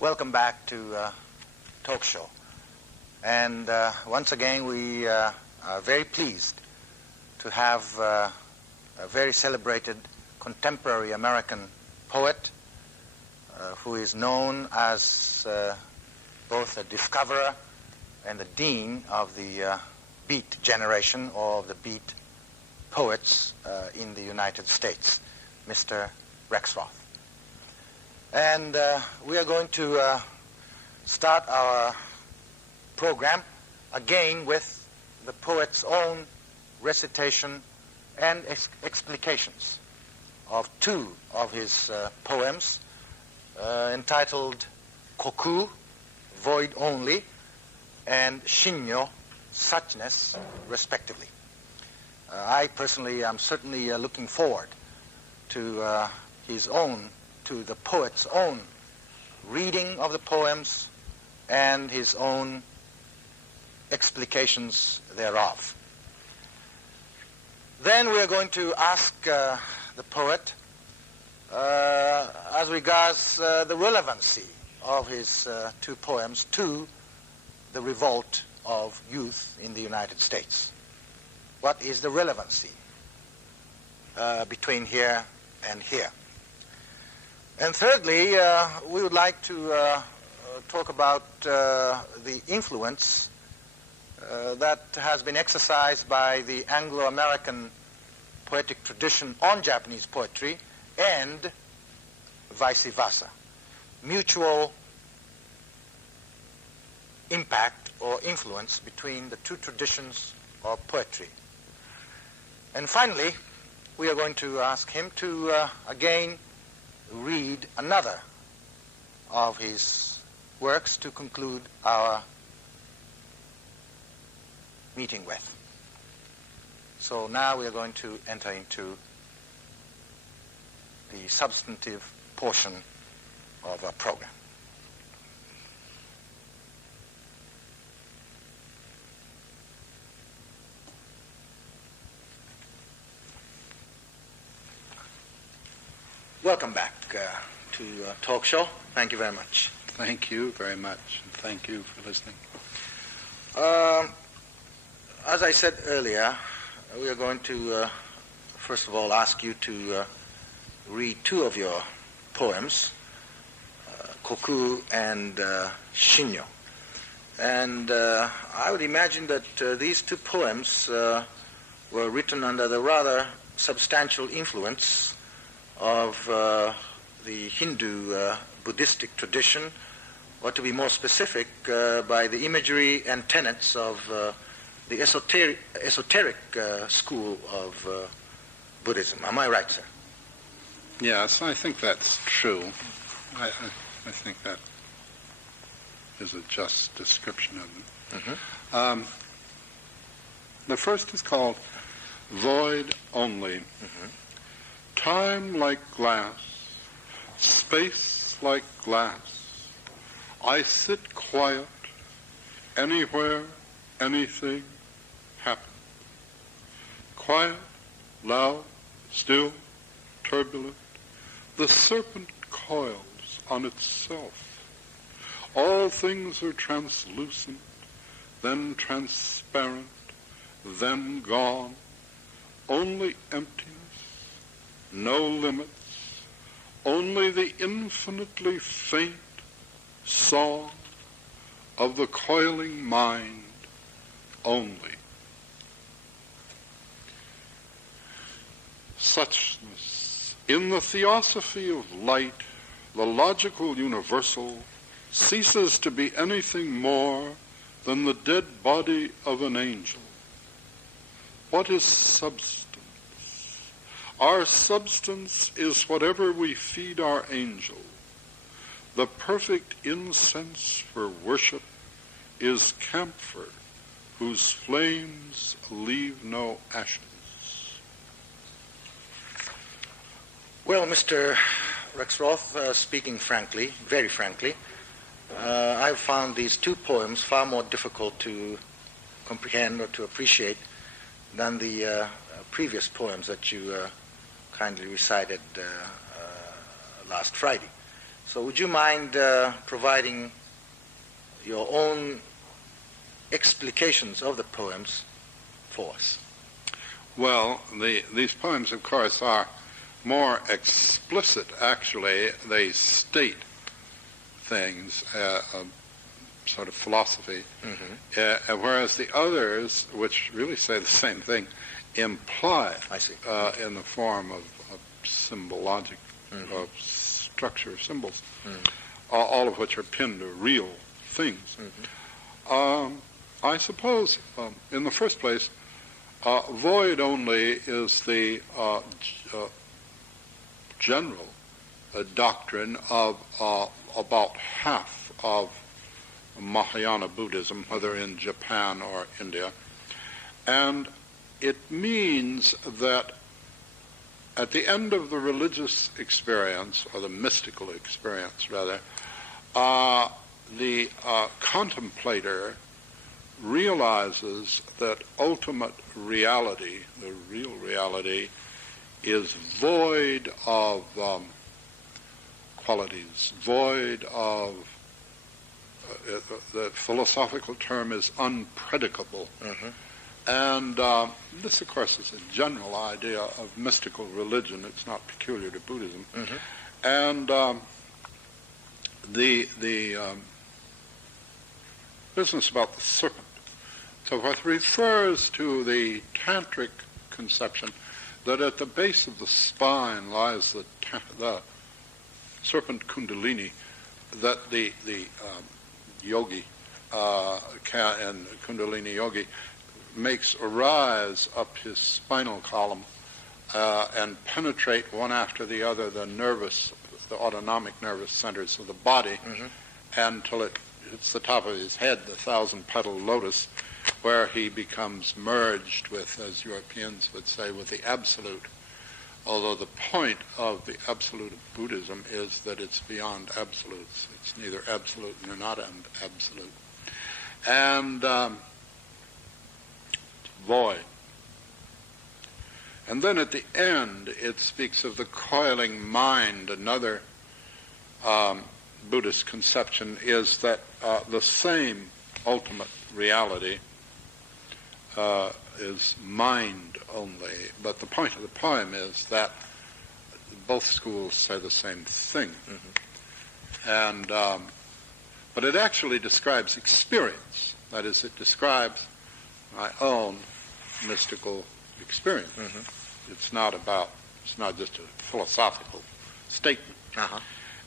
Welcome back to Talk Show. And once again, we are very pleased to have a very celebrated contemporary American poet who is known as both a discoverer and the dean of the Beat generation, or the Beat poets in the United States, Mr. Rexroth. And we are going to start our program again with the poet's own recitation and explications of two of his poems entitled Koku, Void Only, and Shinyo, Suchness, respectively. I personally am certainly looking forward to the poet's own reading of the poems and his own explications thereof. Then we are going to ask the poet as regards the relevancy of his two poems to the revolt of youth in the United States. What is the relevancy between here and here? And thirdly, we would like to talk about the influence that has been exercised by the Anglo-American poetic tradition on Japanese poetry and vice versa. Mutual impact or influence between the two traditions of poetry. And finally, we are going to ask him to again read another of his works to conclude our meeting with. So now we are going to enter into the substantive portion of our program. Welcome back to Talk Show. Thank you very much. Thank you very much, and thank you for listening. As I said earlier, we are going to, first of all, ask you to read two of your poems, Koku and Shinyo. And I would imagine that these two poems were written under the rather substantial influence of the Hindu Buddhistic tradition, or to be more specific, by the imagery and tenets of the esoteric school of Buddhism. Am I right, sir? Yes, I think that's true. I think that is a just description of them. Mm-hmm. The first is called Void Only. Mm-hmm. Time like glass, space like glass. I sit quiet, anywhere, anything happen. Quiet, loud, still, turbulent. The serpent coils on itself. All things are translucent, then transparent, then gone. Only emptiness. No limits, only the infinitely faint song of the coiling mind only. Suchness. In the theosophy of light, the logical universal ceases to be anything more than the dead body of an angel. What is substance? Our substance is whatever we feed our angel. The perfect incense for worship is camphor, whose flames leave no ashes. Well, Mr. Rexroth, speaking frankly, very frankly, I've found these two poems far more difficult to comprehend or to appreciate than the previous poems that you kindly recited last Friday. So would you mind providing your own explications of the poems for us? Well, these poems, of course, are more explicit, actually. They state things, sort of philosophy, whereas the others, which really say the same thing, imply in the form of symbol logic, of structure of symbols, all of which are pinned to real things. I suppose, in the first place, void only is the general doctrine of about half of Mahayana Buddhism, whether in Japan or India. And it means that at the end of the religious experience, or the mystical experience rather, the contemplator realizes that ultimate reality, the real reality, is void of qualities, void of, the philosophical term is unpredicable. And this, of course, is a general idea of mystical religion. It's not peculiar to Buddhism. And the business about the serpent, so what refers to the tantric conception that at the base of the spine lies the serpent kundalini, that the yogi and kundalini yogi makes arise up his spinal column and penetrate one after the other the autonomic nervous centers of the body until it hits the top of his head, the thousand-petal lotus, where he becomes merged with, as Europeans would say, with the absolute. Although the point of the absolute of Buddhism is that it's beyond absolutes. It's neither absolute nor not absolute. And void. And then at the end, it speaks of the coiling mind. Another Buddhist conception is that the same ultimate reality is mind only. But the point of the poem is that both schools say the same thing. And but it actually describes experience. That is, it describes my own mystical experience. It's not just a philosophical statement.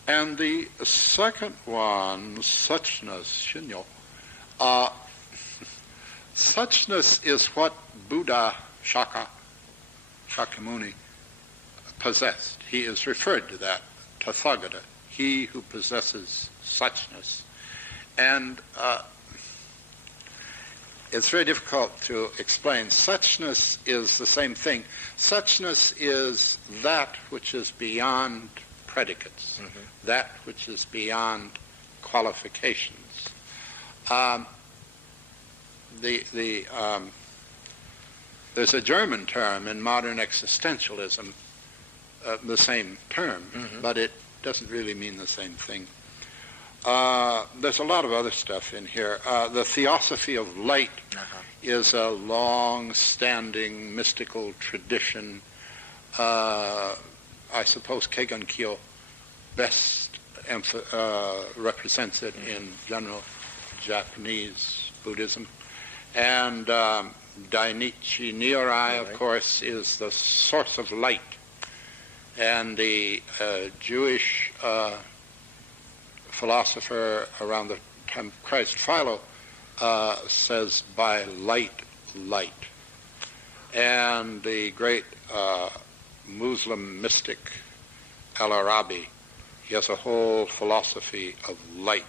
And the second one, suchness, shinyo, suchness is what Buddha Shakyamuni possessed. He is referred to that, Tathagata, he who possesses suchness. And it's very difficult to explain. Suchness is the same thing. Suchness is that which is beyond predicates, that which is beyond qualifications. There's a German term in modern existentialism, the same term, but it doesn't really mean the same thing. There's a lot of other stuff in here. The theosophy of light is a long-standing mystical tradition. I suppose Keigan-kyo best represents it in general Japanese Buddhism. And Dainichi Nyorai, of course, is the source of light. And the Jewish philosopher around the time of Christ, Philo, says, by light, light. And the great Muslim mystic Al-Arabi, he has a whole philosophy of light.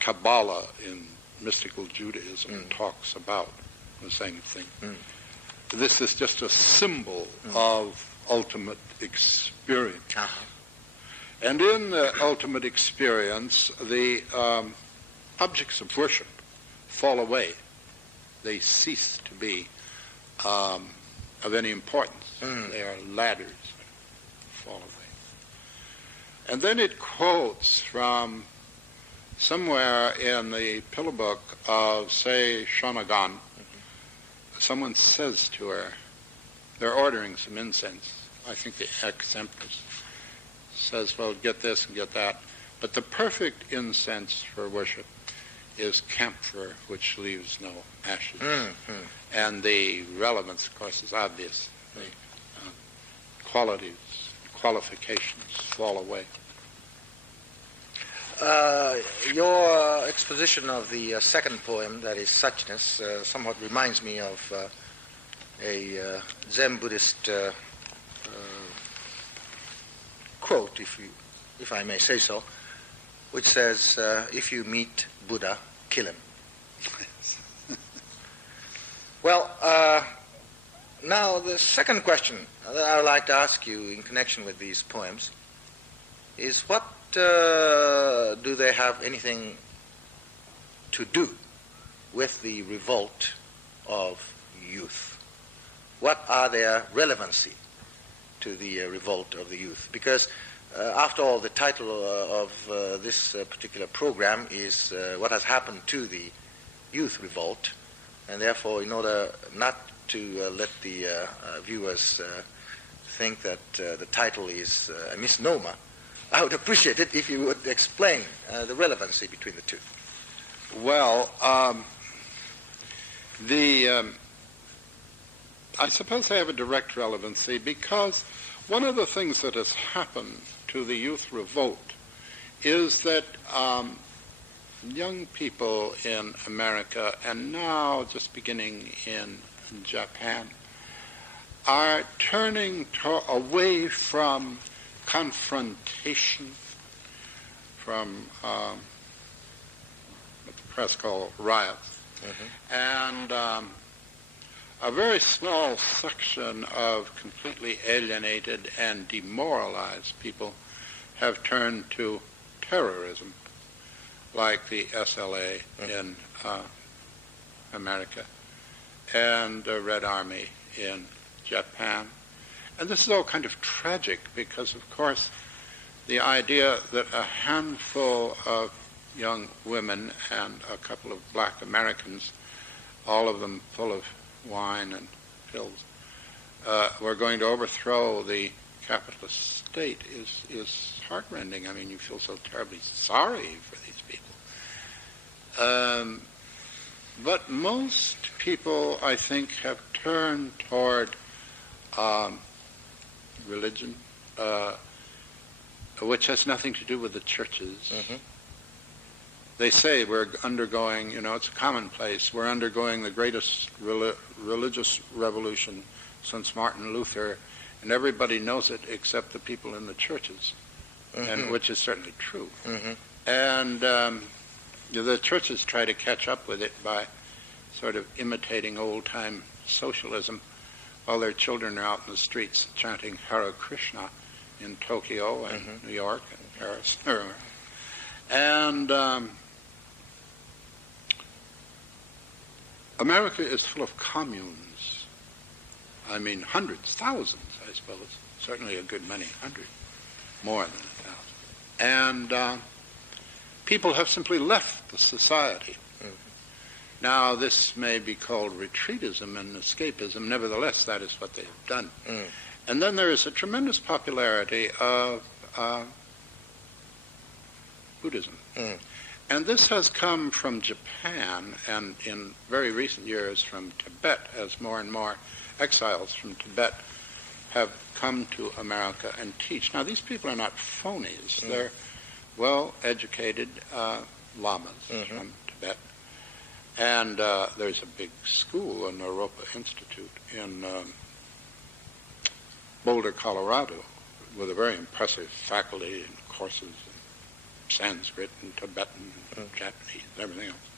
Kabbalah in mystical Judaism talks about the same thing. This is just a symbol of ultimate experience. And in the ultimate experience, the objects of worship fall away. They cease to be of any importance. They are ladders that fall And then it quotes from somewhere in the pillar book of, say, Shanagan. Someone says to her, they're ordering some incense. I think the ex-empress says, well, get this and get that. But the perfect incense for worship is camphor, which leaves no ashes. And the relevance, of course, is obvious. The qualifications fall away. Your exposition of the second poem, that is Suchness, somewhat reminds me of a Zen Buddhist quote, if I may say so, which says, if you meet Buddha, kill him. Well, now the second question that I would like to ask you in connection with these poems is what do they have anything to do with the revolt of youth? What are their relevancy to the revolt of the youth? Because after all, the title of this particular program is what has happened to the youth revolt, and therefore, in order not to let the viewers think that the title is a misnomer, I would appreciate it if you would explain the relevancy between the two. Well, I suppose they have a direct relevancy because one of the things that has happened to the youth revolt is that young people in America, and now just beginning in Japan, are turning away from confrontation, from what the press call riots, and a very small section of completely alienated and demoralized people have turned to terrorism, like the SLA in America and the Red Army in Japan. And this is all kind of tragic because, of course, the idea that a handful of young women and a couple of black Americans, all of them full of wine and pills, were going to overthrow the capitalist state is heartrending. I mean, you feel so terribly sorry for these people. But most people, I think, have turned toward religion, which has nothing to do with the churches. They say we're undergoing, it's a commonplace, we're undergoing the greatest religious revolution since Martin Luther, and everybody knows it except the people in the churches, and which is certainly true. And the churches try to catch up with it by sort of imitating old-time socialism while their children are out in the streets chanting Hare Krishna in Tokyo and New York and Paris. And America is full of communes. I mean, hundreds, thousands, I suppose. Certainly a good many, hundred, more than 1,000. And people have simply left the society. Now, this may be called retreatism and escapism. Nevertheless, that is what they have done. And then there is a tremendous popularity of Buddhism. And this has come from Japan and in very recent years from Tibet, as more and more exiles from Tibet have come to America and teach. Now, these people are not phonies. They're well-educated lamas from Tibet. And there's a big school, an Europa Institute, in Boulder, Colorado, with a very impressive faculty and courses in Sanskrit and Tibetan and Japanese and everything else.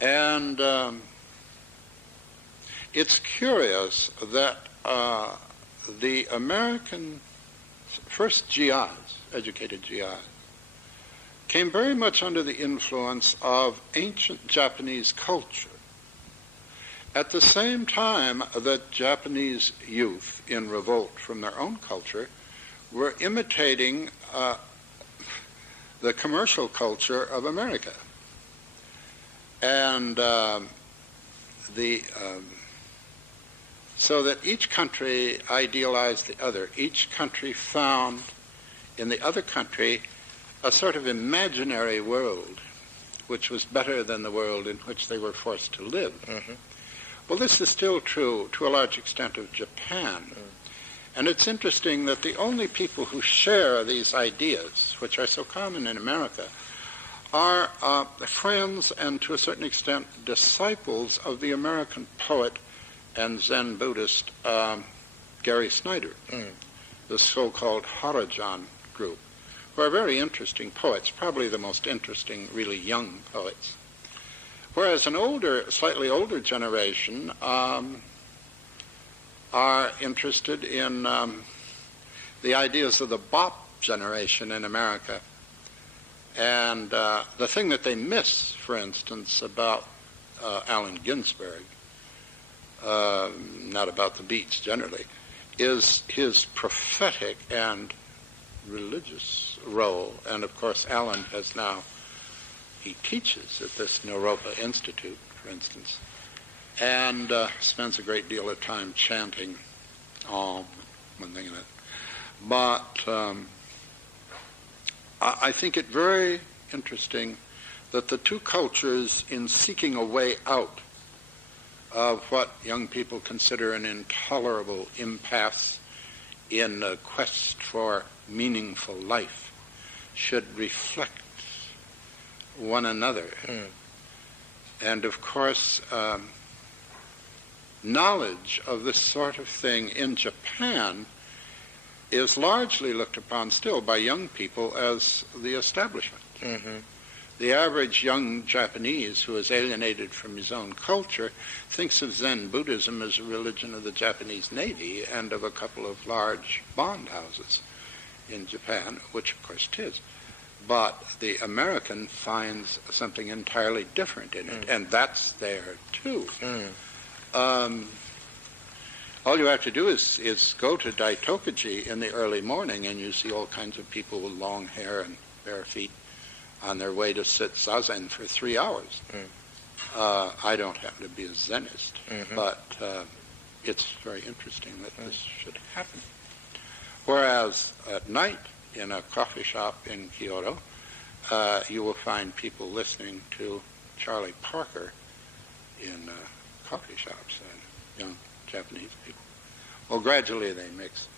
And it's curious that the American first GIs, educated GIs, came very much under the influence of ancient Japanese culture. At the same time that Japanese youth in revolt from their own culture were imitating the commercial culture of America. And so that each country idealized the other. Each country found in the other country a sort of imaginary world which was better than the world in which they were forced to live. Mm-hmm. Well, this is still true to a large extent of Japan. And it's interesting that the only people who share these ideas, which are so common in America, are friends and, to a certain extent, disciples of the American poet and Zen Buddhist Gary Snyder, the so-called Harajan group, who are very interesting poets, probably the most interesting really young poets. Whereas an slightly older generation are interested in the ideas of the bop generation in America. And the thing that they miss, for instance, about Allen Ginsberg, not about the Beats generally, is his prophetic and religious role. And of course, Allen has now, he teaches at this Naropa Institute, for instance, and spends a great deal of time chanting Om, one thing in it. But I think it very interesting that the two cultures, in seeking a way out of what young people consider an intolerable impasse in a quest for meaningful life, should reflect one another. And of course, knowledge of this sort of thing in Japan is largely looked upon still by young people as the establishment. The average young Japanese who is alienated from his own culture thinks of Zen Buddhism as a religion of the Japanese Navy and of a couple of large bond houses in Japan, which of course it is. But the American finds something entirely different in it, and that's there too. All you have to do is go to Daitokuji in the early morning, and you see all kinds of people with long hair and bare feet on their way to sit zazen for 3 hours. I don't happen to be a Zenist, but it's very interesting that this should happen. Whereas at night, in a coffee shop in Kyoto, you will find people listening to Charlie Parker in coffee shops, young Japanese people. Well, gradually they mix,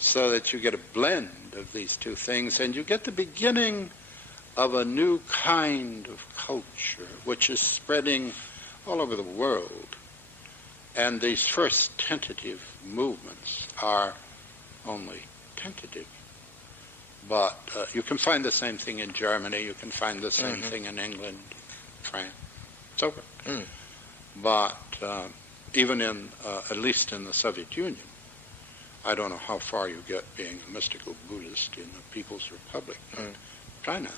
so that you get a blend of these two things, and you get the beginning of a new kind of culture, which is spreading all over the world. And these first tentative movements are only tentative. But you can find the same thing in Germany, you can find the same thing in England, France, so forth. But even in, at least in the Soviet Union, I don't know how far you get being a mystical Buddhist in the People's Republic, China,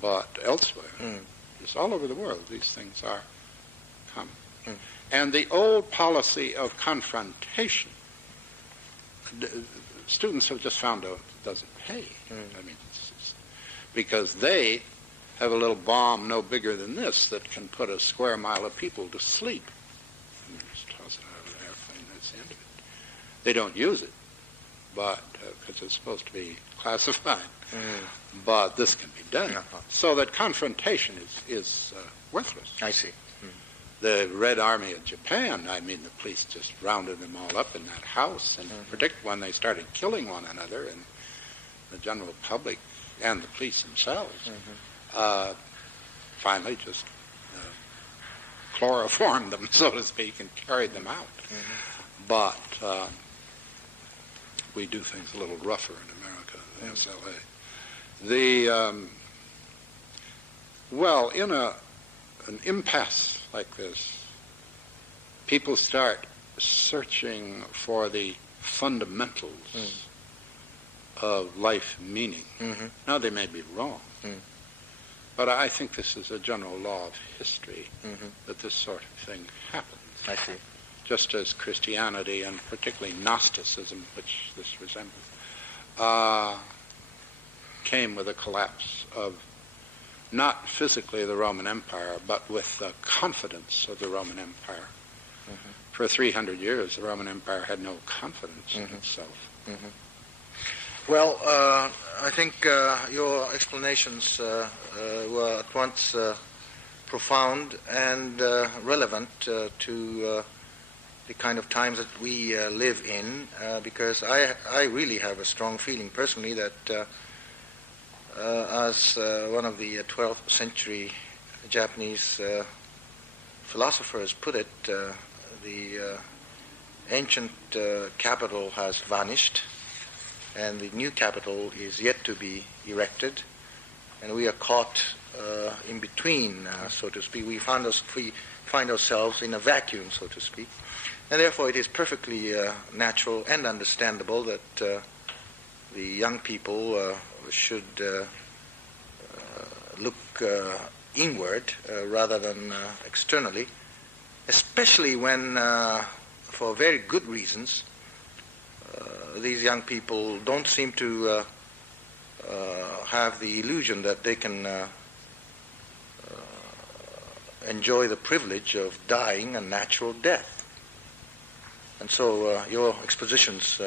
but elsewhere, it's all over the world, these things are common. And the old policy of confrontation, students have just found out it doesn't pay. I mean, it's because they have a little bomb no bigger than this that can put a square mile of people to sleep. And just toss it out of an airplane, that's the end of it. They don't use it, but because it's supposed to be classified. But this can be done, so that confrontation is worthless. I see. The Red Army of Japan, I mean, the police just rounded them all up in that house, and particularly when they started killing one another, and the general public and the police themselves finally just chloroformed them, so to speak, and carried them out. But we do things a little rougher in America, the SLA. Well, in an impasse like this, people start searching for the fundamentals of life meaning. Now, they may be wrong, but I think this is a general law of history, that this sort of thing happens. I see. Just as Christianity, and particularly Gnosticism, which this resembles, came with the collapse of not physically the Roman Empire, but with the confidence of the Roman Empire. Mm-hmm. For 300 years, the Roman Empire had no confidence in itself. Mm-hmm. Well, I think your explanations were at once profound and relevant to the kind of times that we live in, because I really have a strong feeling personally that as one of the 12th century Japanese philosophers put it, the ancient capital has vanished and the new capital is yet to be erected, and we are caught in between, so to speak. We find ourselves in a vacuum, so to speak, and therefore it is perfectly natural and understandable that the young people should look inward rather than externally, especially when, for very good reasons, these young people don't seem to have the illusion that they can enjoy the privilege of dying a natural death. And so your expositions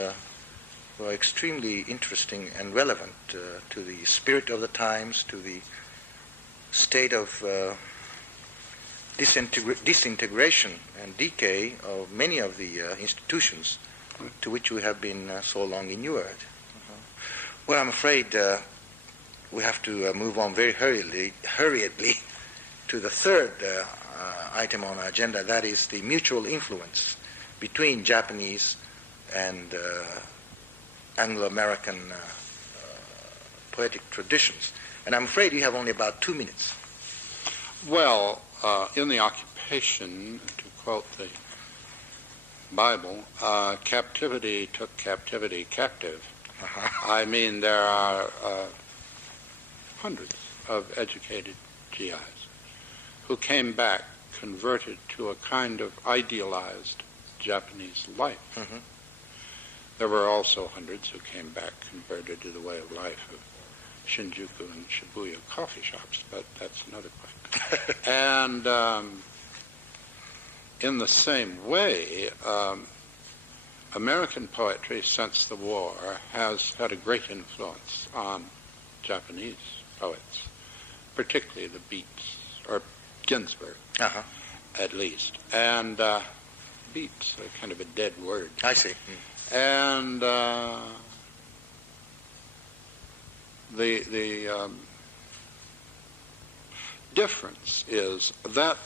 were extremely interesting and relevant to the spirit of the times, to the state of disintegration and decay of many of the institutions to which we have been so long inured. Well, I'm afraid we have to move on very hurriedly to the third item on our agenda, that is the mutual influence between Japanese and Anglo-American poetic traditions. And I'm afraid you have only about 2 minutes. Well, in the occupation, to quote the Bible, captivity took captivity captive. I mean, there are hundreds of educated GIs who came back converted to a kind of idealized Japanese life. Mm-hmm. There were also hundreds who came back converted to the way of life of Shinjuku and Shibuya coffee shops, but that's another point. And in the same way, American poetry since the war has had a great influence on Japanese poets, particularly the Beats, or Ginsberg, at least. And Beats, a kind of a dead word. I see. And the difference is that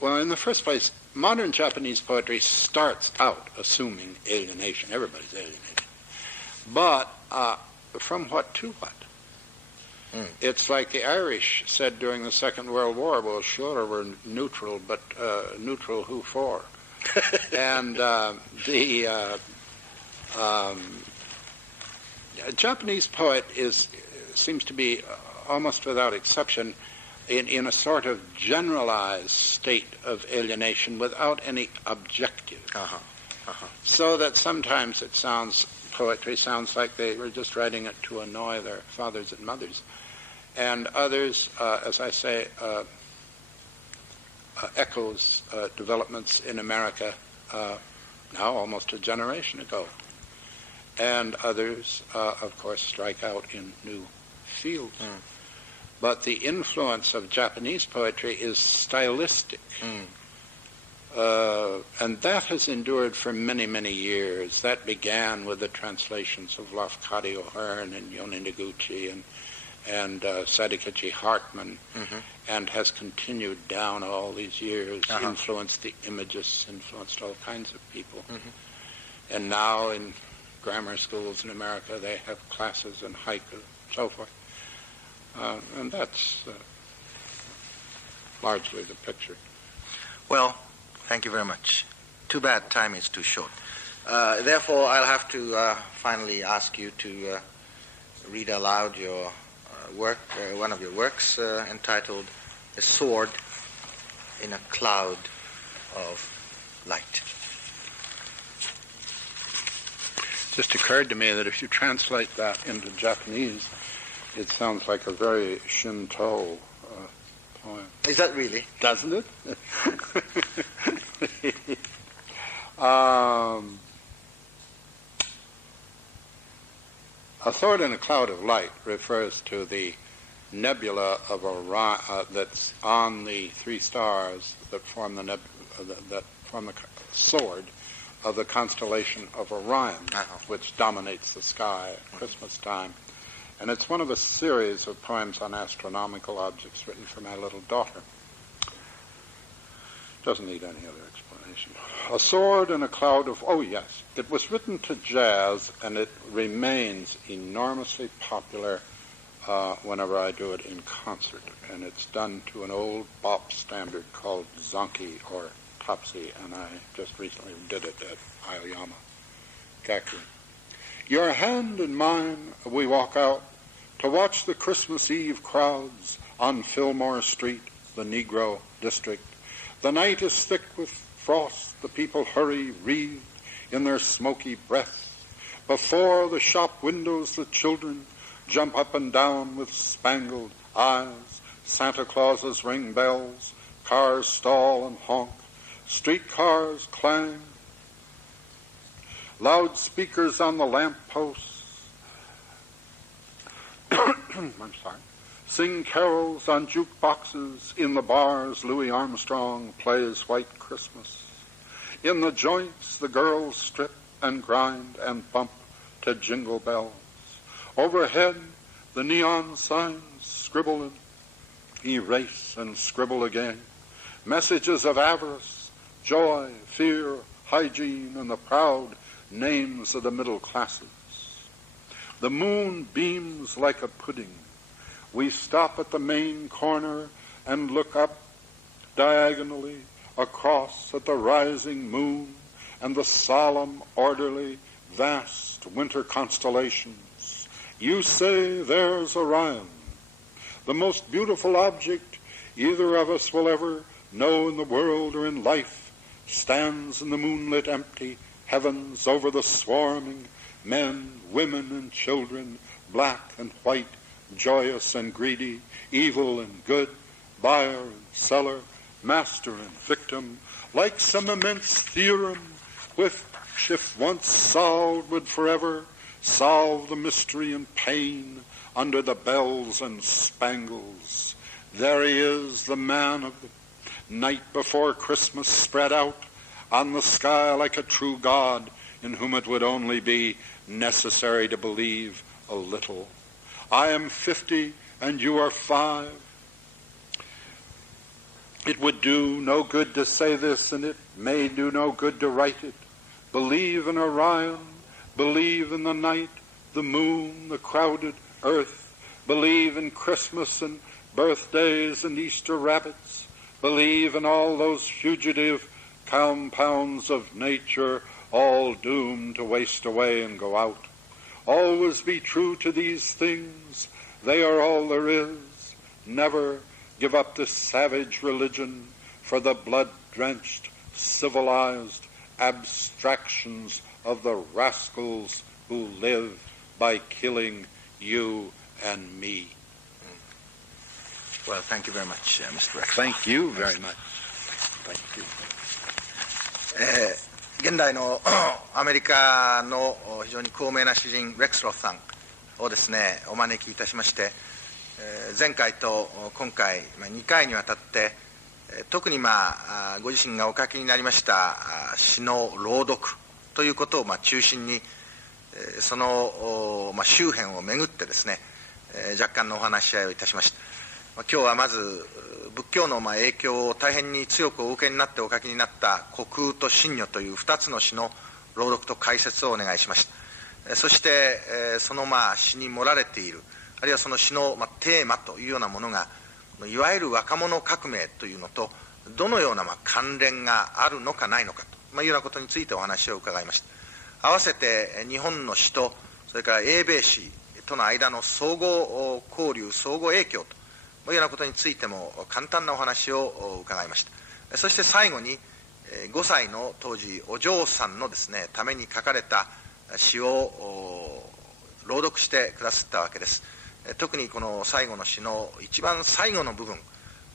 well, in the first place, modern Japanese poetry starts out assuming alienation. Everybody's alienated. But from what to what? It's like the Irish said during the Second World War, well, sure, we're neutral, but neutral who for? And the Japanese poet seems to be, almost without exception, in a sort of generalized state of alienation without any objective. So that sometimes poetry sounds like they were just writing it to annoy their fathers and mothers. And others, as I say, echoes developments in America now almost a generation ago. And others, of course, strike out in new fields. But the influence of Japanese poetry is stylistic. And that has endured for many, many years. That began with the translations of Lafcadio O'Hearn and Yone Noguchi and Sadakichi Hartman, and has continued down all these years, influenced the Imagists, influenced all kinds of people. And now in grammar schools in America, they have classes in haiku, and so forth. And that's largely the picture. Well, thank you very much. Too bad time is too short. Therefore, I'll have to finally ask you to read aloud your work, one of your works, entitled "A Sword in a Cloud of Light." just occurred to me that if you translate that into Japanese, it sounds like a very Shinto poem. Is that really? Doesn't it? A sword in a cloud of light refers to the nebula of Orion that's on the three stars that form the sword of the constellation of Orion, which dominates the sky at Christmas time. And it's one of a series of poems on astronomical objects written for my little daughter. Doesn't need any other explanation. A sword in a cloud of... Oh, yes. It was written to jazz, and it remains enormously popular whenever I do it in concert. And it's done to an old bop standard called Zonki or Topsy, and I just recently did it at Aoyama Gaku. Your hand in mine, we walk out to watch the Christmas Eve crowds on Fillmore Street, the Negro district. The night is thick with frost. The people hurry, wreathed in their smoky breath. Before the shop windows, the children jump up and down with spangled eyes. Santa Clauses ring bells. Cars stall and honk. Streetcars clang. Loudspeakers on the lampposts. I'm sorry. Sing carols on jukeboxes. In the bars, Louis Armstrong plays White Christmas. In the joints, the girls strip and grind and bump to jingle bells. Overhead, the neon signs scribble and erase and scribble again. Messages of avarice, joy, fear, hygiene, and the proud names of the middle classes. The moon beams like a pudding. We stop at the main corner and look up diagonally across at the rising moon and the solemn, orderly, vast winter constellations. You say there's Orion, the most beautiful object either of us will ever know in the world or in life, stands in the moonlit empty heavens over the swarming men, women, and children, black and white, joyous and greedy, evil and good, buyer and seller, master and victim, like some immense theorem which, if once solved, would forever solve the mystery and pain under the bells and spangles. There he is, the man of the night before Christmas, spread out on the sky like a true God in whom it would only be necessary to believe a little. I am 50 and you are 5. It would do no good to say this, and it may do no good to write it. Believe in Orion, believe in the night, the moon, the crowded earth. Believe in Christmas and birthdays and Easter rabbits. Believe in all those fugitive compounds of nature, all doomed to waste away and go out. Always be true to these things. They are all there is. Never give up this savage religion for the blood-drenched, civilized abstractions of the rascals who live by killing you and me. Well, thank you very much, Mr. Rex. Thank you very much. Thank you. 現代のアメリカの非常に高名な詩人レックスロスさんをですねお招きいたしまして、前回と今回2回にわたって特にご自身がお書きになりました詩の朗読ということを中心にその周辺をめぐってですね若干のお話し合いをいたしました。今日はまず仏教の影響を大変に強くお受けになってお書きになった虚空と真如という2つの詩の朗読と解説をお願いしました。そしてその詩に盛られているあるいはその詩のテーマというようなものがいわゆる若者革命というのとどのような関連があるのかないのかというようなことについてお話を伺いました。合わせて日本の詩とそれから英米詩との間の相互交流相互影響というようなことについても簡単なお話を伺いました。そして最後に5歳の当時お嬢さんのですねために書かれた詩を朗読してくださったわけです。特にこの最後の詩の一番最後の部分、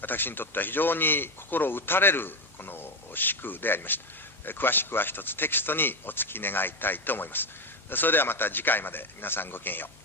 私にとっては非常に心を打たれるこの詩句でありました。詳しくは一つテキストにお付き願いたいと思います。それではまた次回まで皆さんごきげんよう。